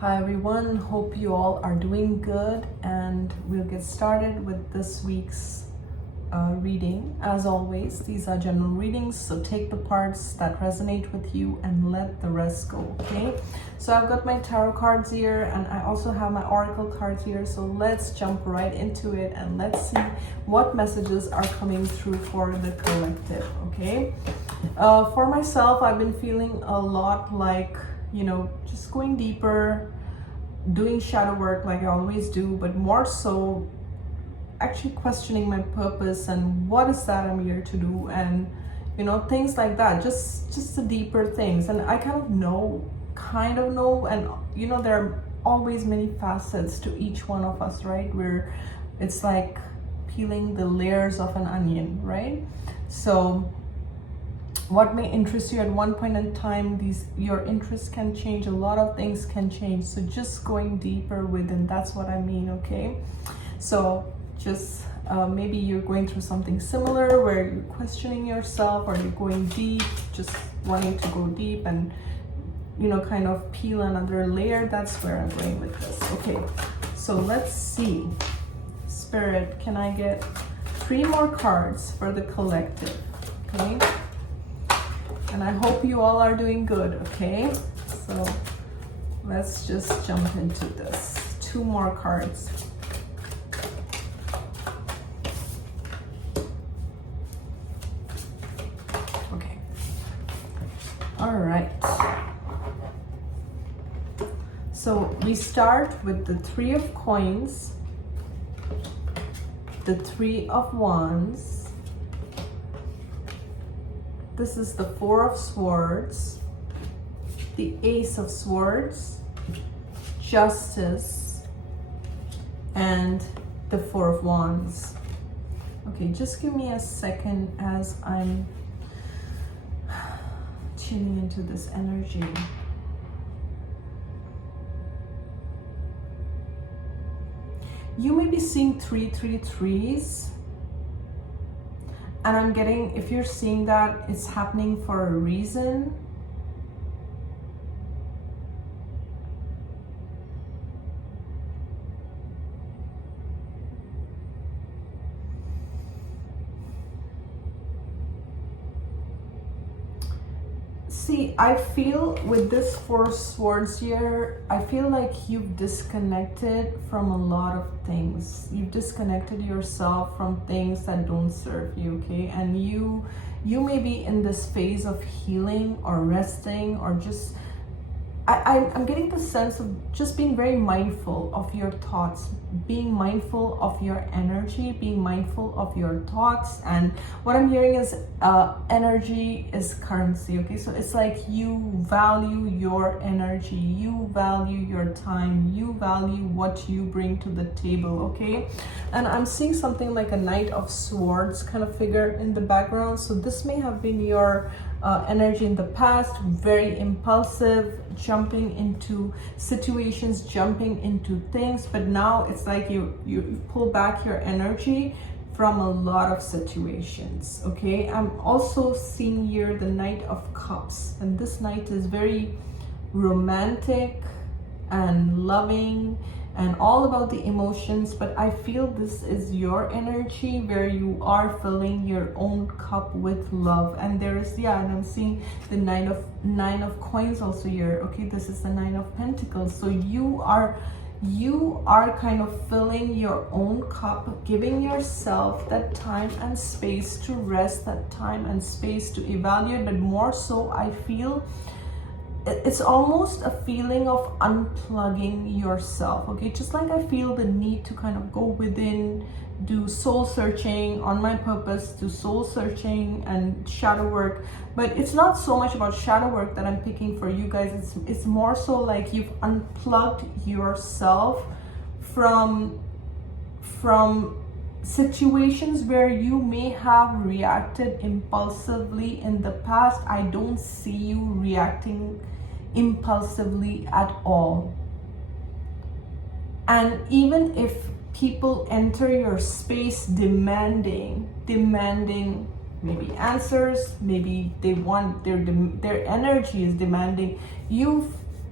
Hi everyone, hope you all are doing good, and we'll get started with this week's reading. As always, these are general readings, so take the parts that resonate with you and let the rest go, okay? So I've got my tarot cards here and I also have my oracle cards here, so let's jump right into it and let's see what messages are coming through for the collective, okay? For myself, I've been feeling a lot like, just going deeper, doing shadow work like I always do, but more so actually questioning my purpose and what is that I'm here to do, and things like that, just the deeper things. And I kind of know, and there are always many facets to each one of us, right? Where it's like peeling the layers of an onion, right? So what may interest you at one point in time, your interests can change, a lot of things can change. So just going deeper within, that's what I mean, okay? So just maybe you're going through something similar where you're questioning yourself, or you're going deep, just wanting to go deep and kind of peel another layer. That's where I'm going with this. Okay, so let's see. Spirit, can I get 3 more cards for the collective? Okay, and I hope you all are doing good, okay? So let's just jump into this. 2 more cards. Okay. All right. So we start with the 3 of coins, the 3 of wands. This is the 4 of swords, the ace of swords, justice, and the 4 of wands. Okay, just give me a second as I'm tuning into this energy. You may be seeing 333s. And I'm getting, if you're seeing that, it's happening for a reason. See, I feel with this 4 of swords here, I feel like you've disconnected from a lot of things. You've disconnected yourself from things that don't serve you, okay? And you may be in this phase of healing or resting, or just I'm getting the sense of just being very mindful of your thoughts, being mindful of your energy, being mindful of your thoughts. And what I'm hearing is energy is currency, okay? So it's like you value your energy, you value your time, you value what you bring to the table, okay? And I'm seeing something like a Knight of Swords kind of figure in the background. So this may have been your energy in the past, very impulsive, jumping into situations, jumping into things, but now it's like you pull back your energy from a lot of situations, okay? I'm also seeing here the Knight of Cups, and this knight is very romantic and loving and all about the emotions, but I feel this is your energy where you are filling your own cup with love. And there is, and I'm seeing the 9 of coins also here, okay? This is the 9 of Pentacles. So you are kind of filling your own cup, giving yourself that time and space to rest, that time and space to evaluate. But more so, I feel it's almost a feeling of unplugging yourself, okay? Just like I feel the need to kind of go within, do soul searching on my purpose, do soul searching and shadow work. But it's not so much about shadow work that I'm picking for you guys. It's more so like you've unplugged yourself from situations where you may have reacted impulsively in the past. I don't see you reacting impulsively at all. And even if people enter your space demanding maybe answers, maybe they want their energy is demanding,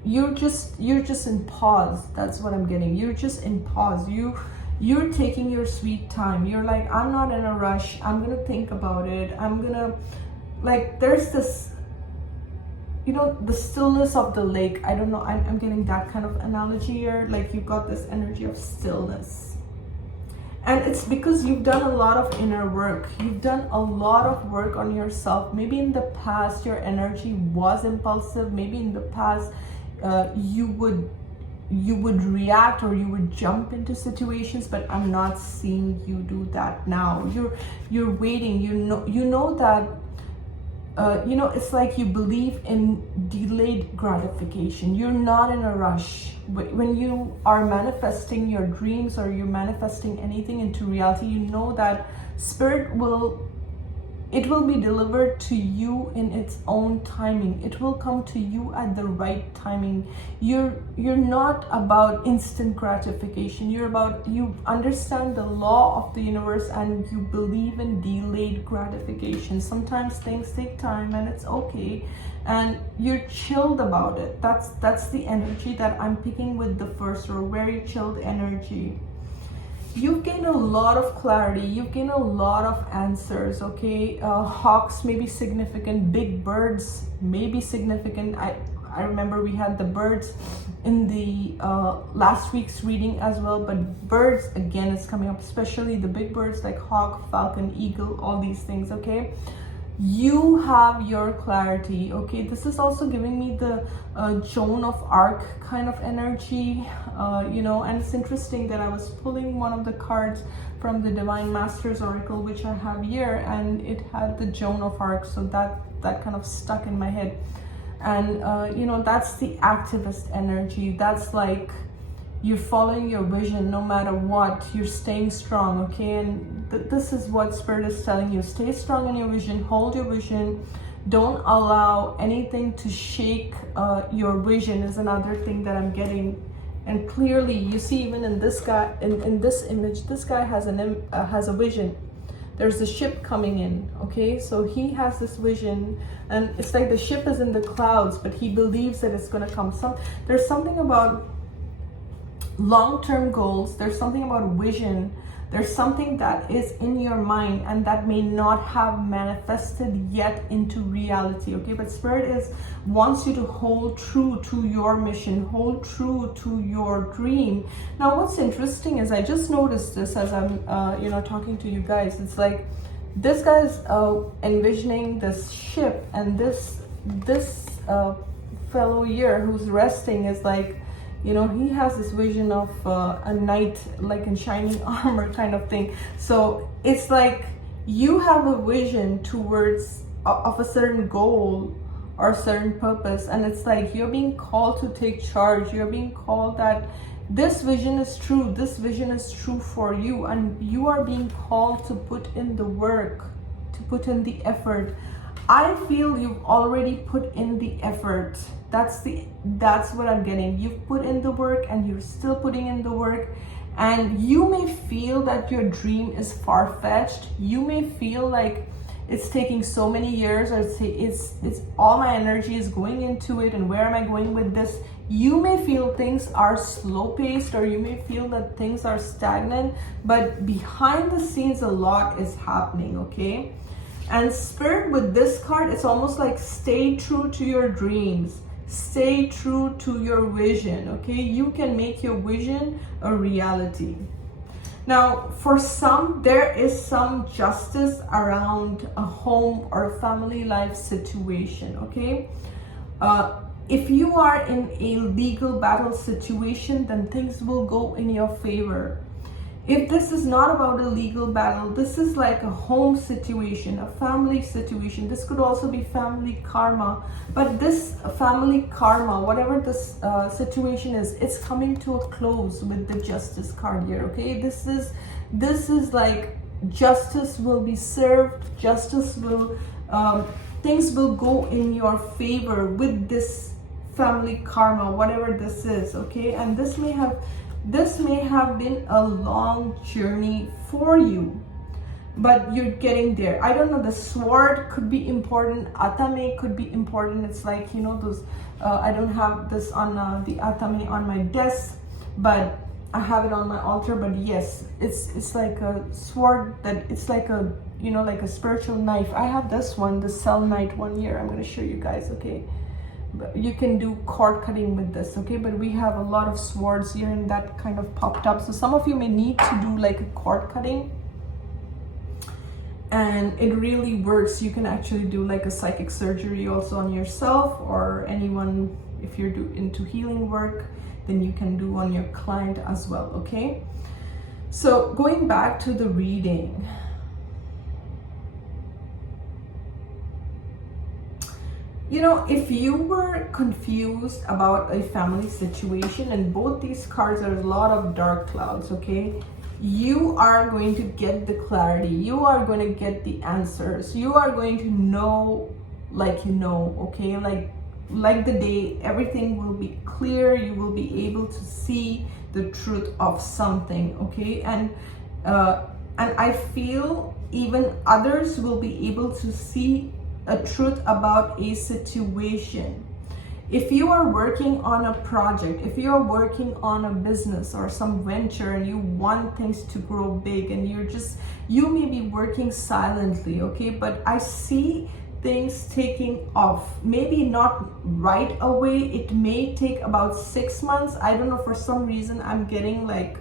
you're just in pause. That's what I'm getting. You're just in pause. You're taking your sweet time. You're like, I'm not in a rush. I'm gonna think about it. I'm gonna, like, there's this, you know, the stillness of the lake. I don't know, I'm getting that kind of analogy here. Like, you've got this energy of stillness. And it's because you've done a lot of inner work. You've done a lot of work on yourself. Maybe in the past your energy was impulsive. Maybe in the past you would react or you would jump into situations, but I'm not seeing you do that now. You're waiting. You know that you know, it's like you believe in delayed gratification. You're not in a rush. When you are manifesting your dreams or you're manifesting anything into reality, you know that spirit will be delivered to you in its own timing. It will come to you at the right timing. You're not about instant gratification. You understand the law of the universe and you believe in delayed gratification. Sometimes things take time and it's okay, and you're chilled about it. That's the energy that I'm picking with the first row. Very chilled energy. You've gained a lot of clarity. You've gained a lot of answers, okay? Hawks may be significant. Big birds may be significant. I remember we had the birds in the last week's reading as well, but birds, again, is coming up, especially the big birds like hawk, falcon, eagle, all these things, okay? You have your clarity, okay? This is also giving me the Joan of Arc kind of energy, you know, and it's interesting that I was pulling one of the cards from the Divine Masters Oracle, which I have here, and it had the Joan of Arc, so that kind of stuck in my head. And you know, that's the activist energy. That's like you're following your vision no matter what. You're staying strong, okay? And this is what spirit is telling you. Stay strong in your vision. Hold your vision. Don't allow anything to shake your vision is another thing that I'm getting. And clearly you see, even in this guy, in this image, this guy has a vision. There's a ship coming in, okay? So he has this vision, and it's like the ship is in the clouds, but he believes that it's going to come. There's something about long-term goals. There's something about vision. There's something that is in your mind and that may not have manifested yet into reality, okay? But spirit wants you to hold true to your mission, hold true to your dream. Now, what's interesting is I just noticed this as I'm, you know, talking to you guys. It's like this guy's envisioning this ship, and this fellow here who's resting is like, you know, he has this vision of a knight, like in shining armor kind of thing. So it's like you have a vision towards of a certain goal or a certain purpose, and it's like you're being called to take charge. You're being called that this vision is true. This vision is true for you, and you are being called to put in the work, to put in the effort. I feel you've already put in the effort. That's what I'm getting. You've put in the work and you're still putting in the work, and you may feel that your dream is far-fetched. You may feel like it's taking so many years, or it's all my energy is going into it, and where am I going with this? You may feel things are slow-paced, or you may feel that things are stagnant, but behind the scenes a lot is happening, okay? And spirit, with this card, it's almost like stay true to your dreams. Stay true to your vision, okay? You can make your vision a reality. Now, for some, there is some justice around a home or a family life situation, okay? If you are in a legal battle situation, then things will go in your favor. If this is not about a legal battle, this is like a home situation, a family situation. This could also be family karma. But this family karma, whatever this situation is, it's coming to a close with the justice card here, okay? This is like justice will be served. Justice will, things will go in your favor with this family karma, whatever this is, okay? And this may have been a long journey for you, but you're getting there. I don't know, the sword could be important, atame could be important. It's like, you know, those I don't have this on the Atami on my desk, but I have it on my altar. But yes, it's like a sword that it's like a, you know, like a spiritual knife. I have this one, the selenite one here. I'm going to show you guys, okay? But you can do cord cutting with this, okay? But we have a lot of swords here, and that kind of popped up. So some of you may need to do like a cord cutting, and it really works. You can actually do like a psychic surgery also on yourself, or anyone, if you're into healing work, then you can do on your client as well, okay? So going back to the reading, you know, if you were confused about a family situation, and both these cards are a lot of dark clouds, okay? You are going to get the clarity. You are going to get the answers. You are going to know, like, you know, okay? Like the day, everything will be clear. You will be able to see the truth of something, okay? And I feel even others will be able to see a truth about a situation. If you are working on a project, if you are working on a business or some venture, and you want things to grow big, and you may be working silently, okay? But I see things taking off. Maybe not right away. It may take about 6 months. I don't know, for some reason I'm getting like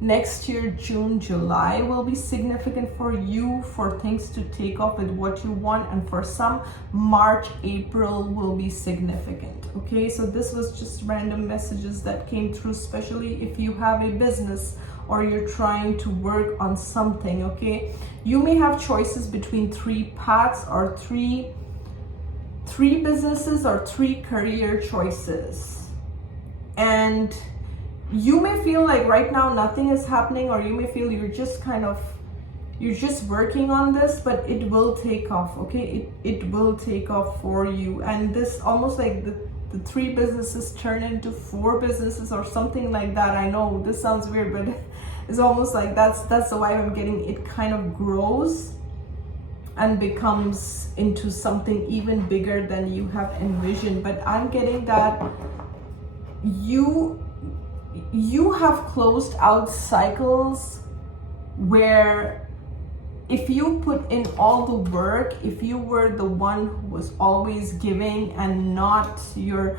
next year, June, July will be significant for you, for things to take off with what you want. And for some, March, April will be significant, okay? So this was just random messages that came through, especially if you have a business or you're trying to work on something, okay? You may have choices between 3 paths, or three businesses, or 3 career choices. And you may feel like right now nothing is happening, or you may feel you're just working on this, but it will take off, okay? It will take off for you. And this almost like the 3 businesses turn into 4 businesses or something like that. I know this sounds weird, but it's almost like that's the vibe I'm getting. It kind of grows and becomes into something even bigger than you have envisioned. But I'm getting that you have closed out cycles where, if you put in all the work, if you were the one who was always giving and not your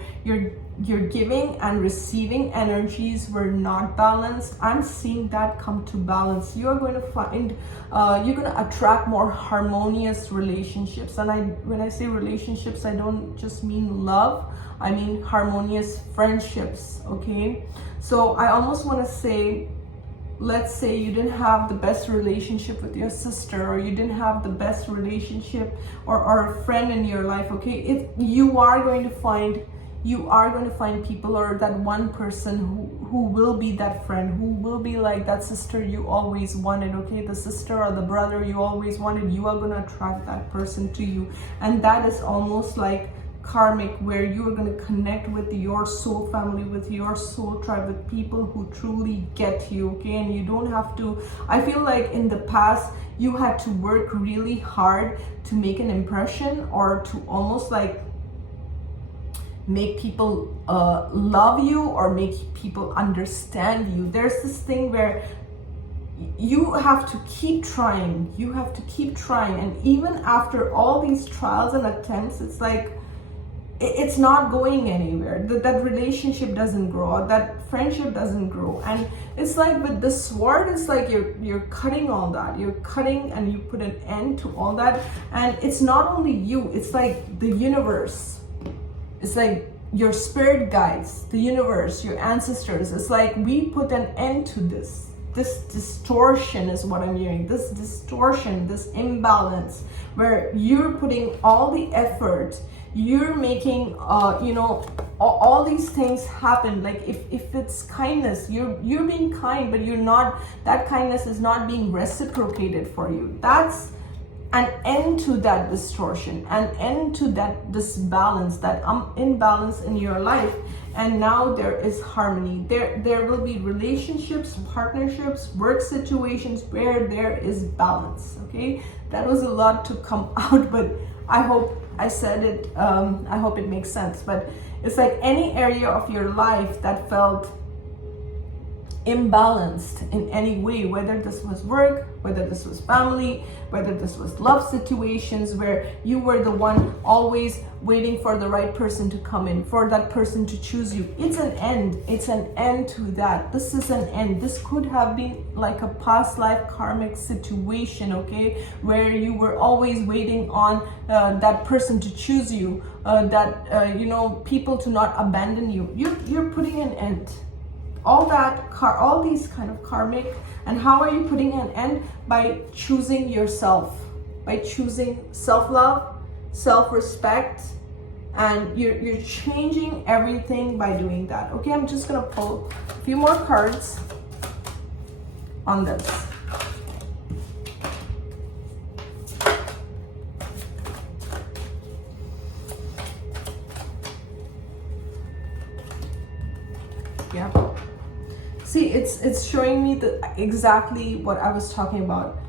giving and receiving energies were not balanced, I'm seeing that come to balance. You are going to find you're going to attract more harmonious relationships. And when I say relationships, I don't just mean love, I mean harmonious friendships, okay? So I almost want to say, let's say you didn't have the best relationship with your sister, or you didn't have the best relationship or a friend in your life, okay? If you are going to find people, or that one person who will be that friend, who will be like that sister you always wanted, okay? The sister or the brother you always wanted, you are going to attract that person to you. And that is almost like karmic, where you are going to connect with your soul family, with your soul tribe, with people who truly get you, okay? And you don't have to, I feel like in the past you had to work really hard to make an impression, or to almost like make people love you, or make people understand you. There's this thing where you have to keep trying, and even after all these trials and attempts, it's like it's not going anywhere. That relationship doesn't grow, that friendship doesn't grow. And it's like with the sword, it's like you're cutting all that, you're cutting, and you put an end to all that. And it's not only you, it's like the universe, it's like your spirit guides, the universe, your ancestors. It's like we put an end to this distortion, is what I'm hearing. This distortion, this imbalance, where you're putting all the effort, you're making all these things happen. Like if it's kindness, you're being kind, but you're not, that kindness is not being reciprocated for you. That's an end to that distortion, an end to that disbalance, that imbalance in your life. And now there is harmony. There will be relationships, partnerships, work situations where there is balance, okay? That was a lot to come out, but I hope I said it, I hope it makes sense, but it's like any area of your life that felt imbalanced in any way, whether this was work, whether this was family, whether this was love situations, where you were the one always waiting for the right person to come in, for that person to choose you. It's an end. It's an end to that. This is an end. This could have been like a past life karmic situation, okay, where you were always waiting on that person to choose you, people to not abandon you. You're putting an end. All these kind of karmic. And how are you putting an end? By choosing yourself, by choosing self-love, self-respect, and you're changing everything by doing that. Okay, I'm just gonna pull a few more cards on this. Yeah. See, it's showing me exactly what I was talking about.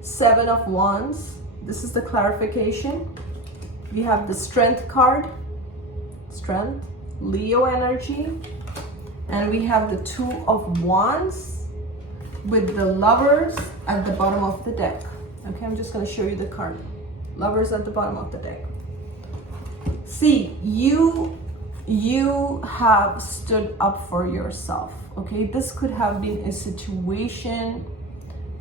7 of Wands. This is the clarification. We have the Strength card. Strength. Leo energy. And we have the 2 of Wands with the Lovers at the bottom of the deck. Okay, I'm just going to show you the card. Lovers at the bottom of the deck. See, you have stood up for yourself. Okay, this could have been a situation,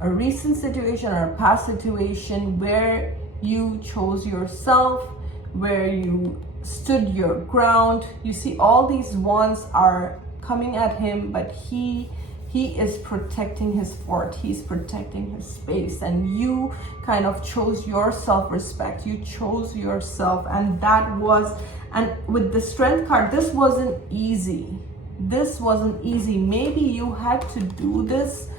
a recent situation or a past situation where you chose yourself, where you stood your ground. You see, all these wands are coming at him, but he is protecting his fort. He's protecting his space, and you kind of chose your self-respect. You chose yourself, and that was, and with the Strength card, this wasn't easy. This wasn't easy. Maybe you had to do this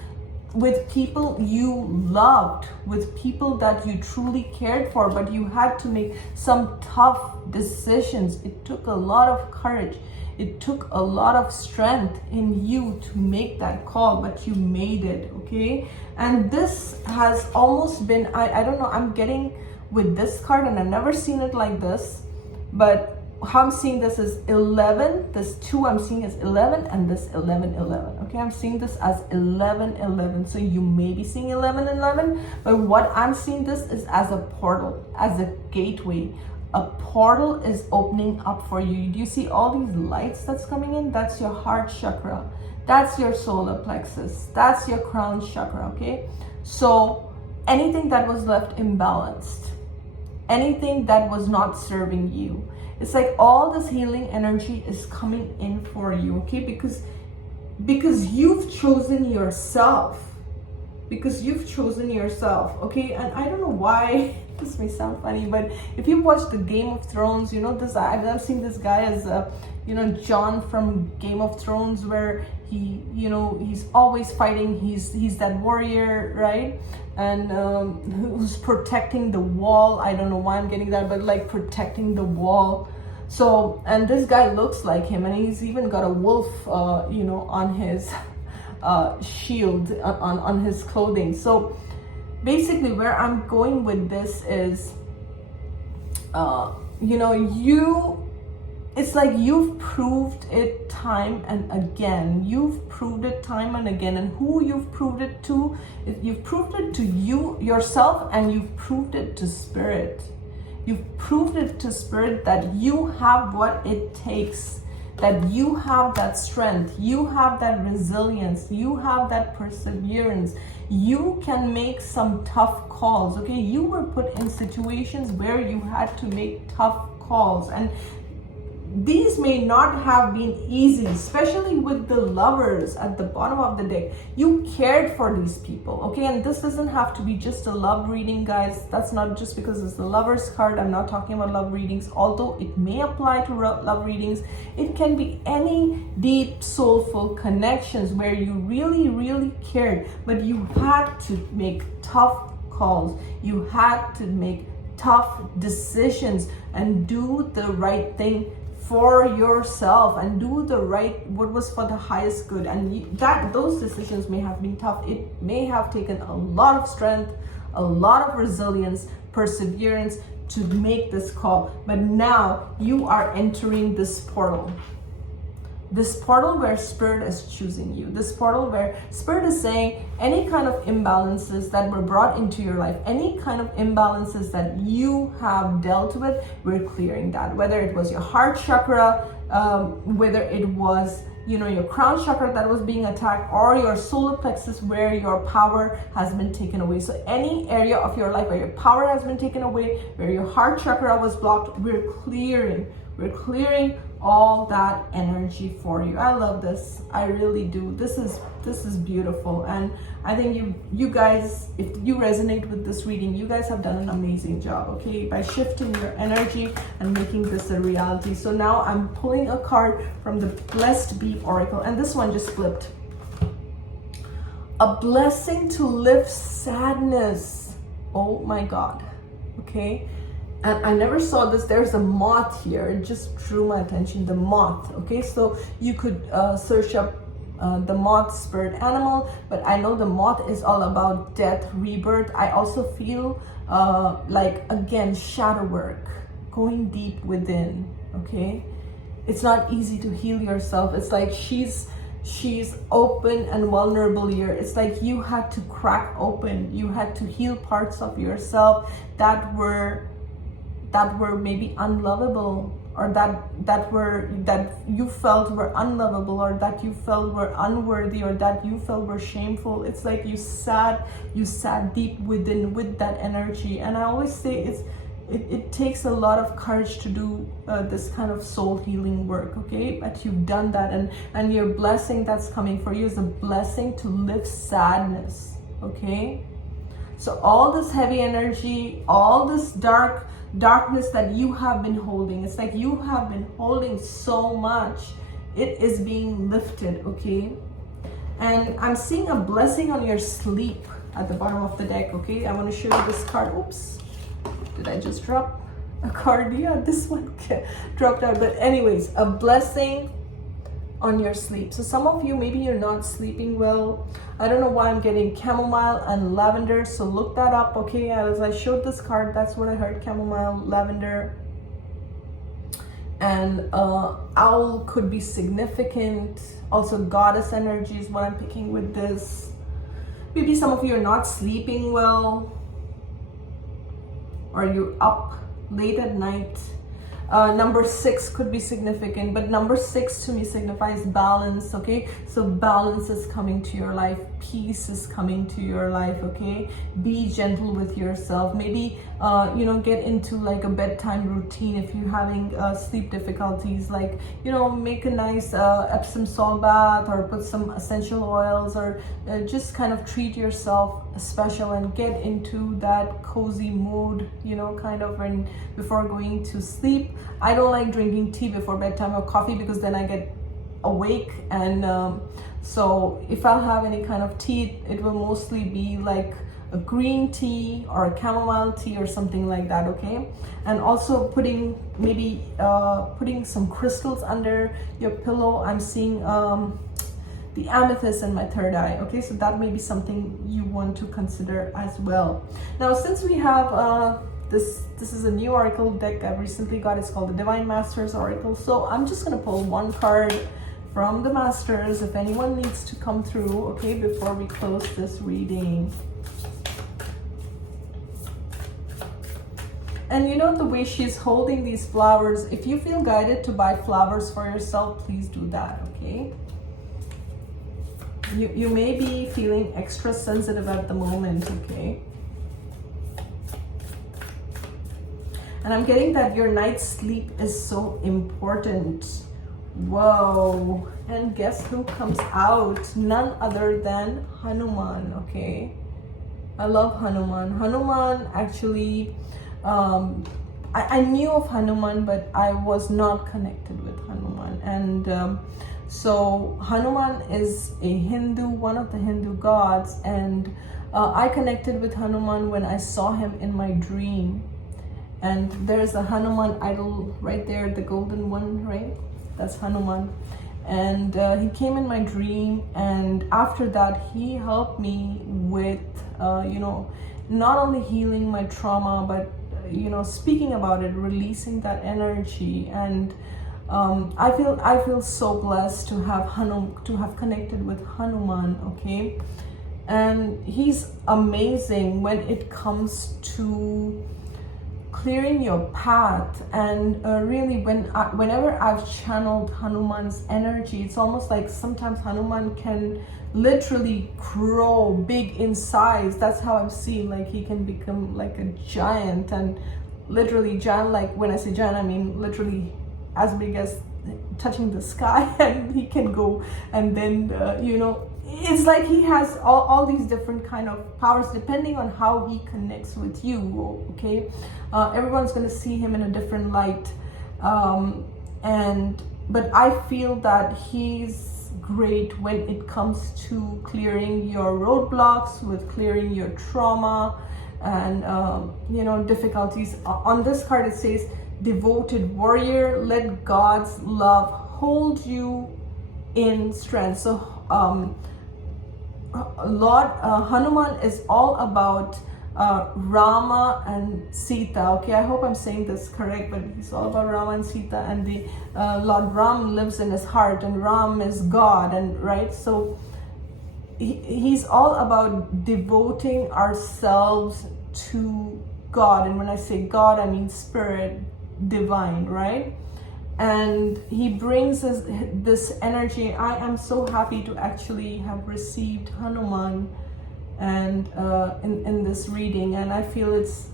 with people you loved, with people that you truly cared for, but you had to make some tough decisions. It took a lot of courage. It took a lot of strength in you to make that call, but you made it, okay? And this has almost been, I don't know, I'm getting with this card, and I've never seen it like this, but how I'm seeing this is 11, this 2 I'm seeing is 11, and this 11, 11. Okay, I'm seeing this as 11, 11. So you may be seeing 11, 11, but what I'm seeing this is as a portal, as a gateway. A portal is opening up for you. Do you see all these lights that's coming in? That's your heart chakra. That's your solar plexus. That's your crown chakra, okay? So anything that was left imbalanced, anything that was not serving you, it's like all this healing energy is coming in for you, okay? Because you've chosen yourself. Because you've chosen yourself, okay? And I don't know why this may sound funny, but if you watch the Game of Thrones, you know this. I've seen this guy as Jon from Game of Thrones, where he's always fighting. He's that warrior, right? And who's protecting the wall. I don't know why I'm getting that, but like protecting the wall. So, and this guy looks like him, and he's even got a wolf, on his shield, on his clothing. So basically where I'm going with this is, it's like you've proved it time and again. You've proved it time and again. And who you've proved it to? You've proved it to yourself, and you've proved it to Spirit. You've proved it to Spirit that you have what it takes, that you have that strength, you have that resilience, you have that perseverance. You can make some tough calls, okay? You were put in situations where you had to make tough calls, and these may not have been easy, especially with the Lovers at the bottom of the deck. You cared for these people, okay? And this doesn't have to be just a love reading, guys. That's not just because it's the Lovers card. I'm not talking about love readings, although it may apply to love readings. It can be any deep, soulful connections where you really, really cared, but you had to make tough calls. You had to make tough decisions and do the right thing for yourself, and do the right, what was for the highest good. And those decisions may have been tough. It may have taken a lot of strength, a lot of resilience, perseverance to make this call, but now you are entering this portal. This portal where Spirit is choosing you. This portal where Spirit is saying any kind of imbalances that were brought into your life, any kind of imbalances that you have dealt with, we're clearing that. Whether it was your heart chakra, whether it was your crown chakra that was being attacked, or your solar plexus where your power has been taken away. So any area of your life where your power has been taken away, where your heart chakra was blocked, we're clearing all that energy for you. I love this. I really do. This is beautiful, and I think you guys, if you resonate with this reading, you guys have done an amazing job, okay, by shifting your energy and making this a reality. So now I'm pulling a card from the Blessed Bee Oracle, and this one just flipped. A blessing to lift sadness. Oh my God. Okay. And I never saw this. There's a moth here. It just drew my attention. The moth. Okay, so you could search up the moth spirit animal, but I know the moth is all about death, rebirth. I also feel like, again, shadow work, going deep within. Okay, it's not easy to heal yourself. It's like she's open and vulnerable here. It's like you had to crack open. You had to heal parts of yourself that were maybe unlovable, or that you felt were unlovable, or that you felt were unworthy, or that you felt were shameful. It's like you sat deep within with that energy. And I always say it takes a lot of courage to do this kind of soul healing work, okay? But you've done that, and your blessing that's coming for you is a blessing to lift sadness, okay? So all this heavy energy, all this darkness that you have been holding, it's like you have been holding so much, it is being lifted, okay? And I'm seeing a blessing on your sleep at the bottom of the deck, okay? I want to show you this card. Oops, did I just drop a card? Yeah, this one dropped out. But anyways, a blessing on your sleep. So some of you, maybe you're not sleeping well. I don't know why I'm getting chamomile and lavender, so look that up, okay? As I showed this card, that's what I heard: chamomile, lavender. And owl could be significant. Also goddess energy is what I'm picking with this. Maybe some of you are not sleeping well, or you're up late at night. Number 6 could be significant, but number 6 to me signifies balance, okay? So balance is coming to your life, peace is coming to your life, okay? Be gentle with yourself. Maybe get into like a bedtime routine if you're having sleep difficulties, like make a nice Epsom salt bath, or put some essential oils, or just kind of treat yourself special and get into that cozy mood, kind of when before going to sleep. I don't like drinking tea before bedtime or coffee, because then I get awake, and so if I'll have any kind of tea, it will mostly be like a green tea or a chamomile tea or something like that, okay? And also putting some crystals under your pillow. I'm seeing the amethyst in my third eye, okay? So that may be something you want to consider as well. Now, since we have this is a new oracle deck I recently got. It's called the Divine Masters Oracle. So I'm just gonna pull one card from the Masters if anyone needs to come through, okay, before we close this reading. And the way she's holding these flowers, if you feel guided to buy flowers for yourself, please do that, okay? You may be feeling extra sensitive at the moment, okay? And I'm getting that your night's sleep is so important. Whoa. And guess who comes out? None other than Hanuman, okay? I love Hanuman. Hanuman actually, I knew of Hanuman, but I was not connected with Hanuman. And so Hanuman is a Hindu, one of the Hindu gods. And I connected with Hanuman when I saw him in my dream. And there's a Hanuman idol right there, the golden one, right? That's Hanuman. And he came in my dream, and after that he helped me with not only healing my trauma, but speaking about it, releasing that energy. And I feel so blessed to have connected with Hanuman, okay? And he's amazing when it comes to clearing your path. And really, whenever I've channeled Hanuman's energy, it's almost like sometimes Hanuman can literally grow big in size. That's how I've seen, like, he can become like a giant, and literally giant, like when I say giant, I mean literally as big as touching the sky. And he can go, and then it's like he has all these different kind of powers depending on how he connects with you, okay? Everyone's going to see him in a different light, but I feel that he's great when it comes to clearing your roadblocks, with clearing your trauma and difficulties. On this card it says, devoted warrior, let God's love hold you in strength. So Lord Hanuman is all about Rama and Sita, okay? I hope I'm saying this correct, but he's all about Rama and Sita, and the Lord Ram lives in his heart, and Ram is God, and right? So he's all about devoting ourselves to God. And when I say God, I mean spirit, divine, right? And he brings us this energy. I am so happy to actually have received Hanuman and in this reading, and I feel it's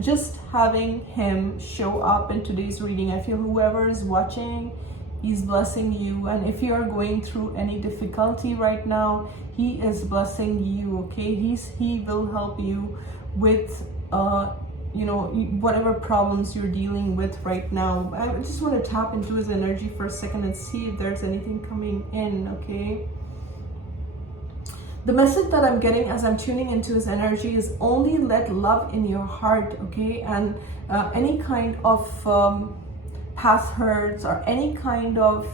just having him show up in today's reading, I feel whoever is watching, he's blessing you. And if you are going through any difficulty right now, he is blessing you, okay? He will help you with whatever problems you're dealing with right now. I just want to tap into his energy for a second and see if there's anything coming in, okay? The message that I'm getting as I'm tuning into his energy is only let love in your heart, okay? And any kind of past hurts or any kind of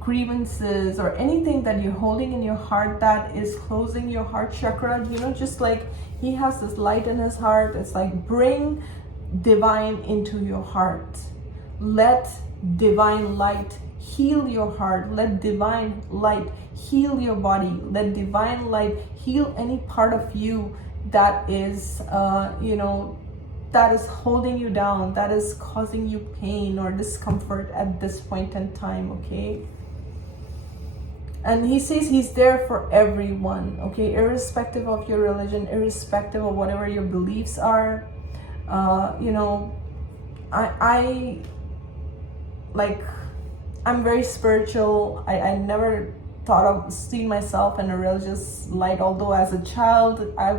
grievances or anything that you're holding in your heart that is closing your heart chakra, just like he has this light in his heart. It's like, bring divine into your heart. Let divine light heal your heart. Let divine light heal your body. Let divine light heal any part of you that is that is holding you down, that is causing you pain or discomfort at this point in time, okay? And he says he's there for everyone, okay? Irrespective of your religion, irrespective of whatever your beliefs are. I'm very spiritual. I never thought of seeing myself in a religious light, although as a child, I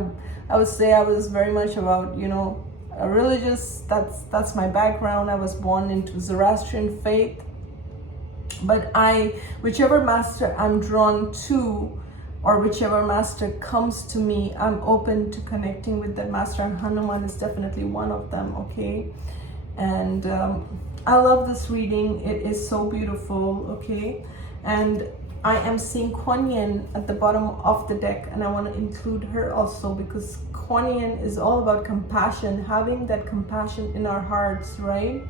would say I was very much about, a religious, that's my background. I was born into Zoroastrian faith. But whichever master I'm drawn to, or whichever master comes to me, I'm open to connecting with that master, and Hanuman is definitely one of them, okay? And I love this reading. It is so beautiful, okay? And I am seeing Kuan Yin at the bottom of the deck, and I want to include her also because Kuan Yin is all about compassion, having that compassion in our hearts, right?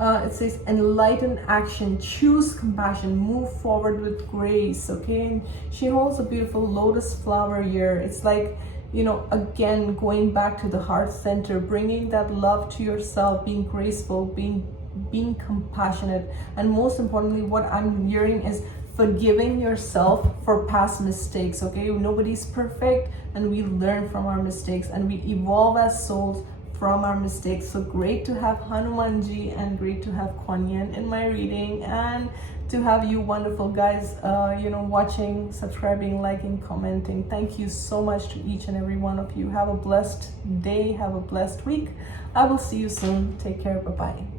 It says, enlighten action, choose compassion, move forward with grace, okay? And she holds a beautiful lotus flower here. It's like, again, going back to the heart center, bringing that love to yourself, being graceful, being compassionate. And most importantly, what I'm hearing is forgiving yourself for past mistakes, okay? Nobody's perfect, and we learn from our mistakes, and we evolve as souls from our mistakes. So great to have Hanumanji and great to have Kuan Yin in my reading, and to have you wonderful guys watching, subscribing, liking, commenting. Thank you so much to each and every one of you. Have a blessed day, have a blessed week. I will see you soon. Take care. Bye-bye.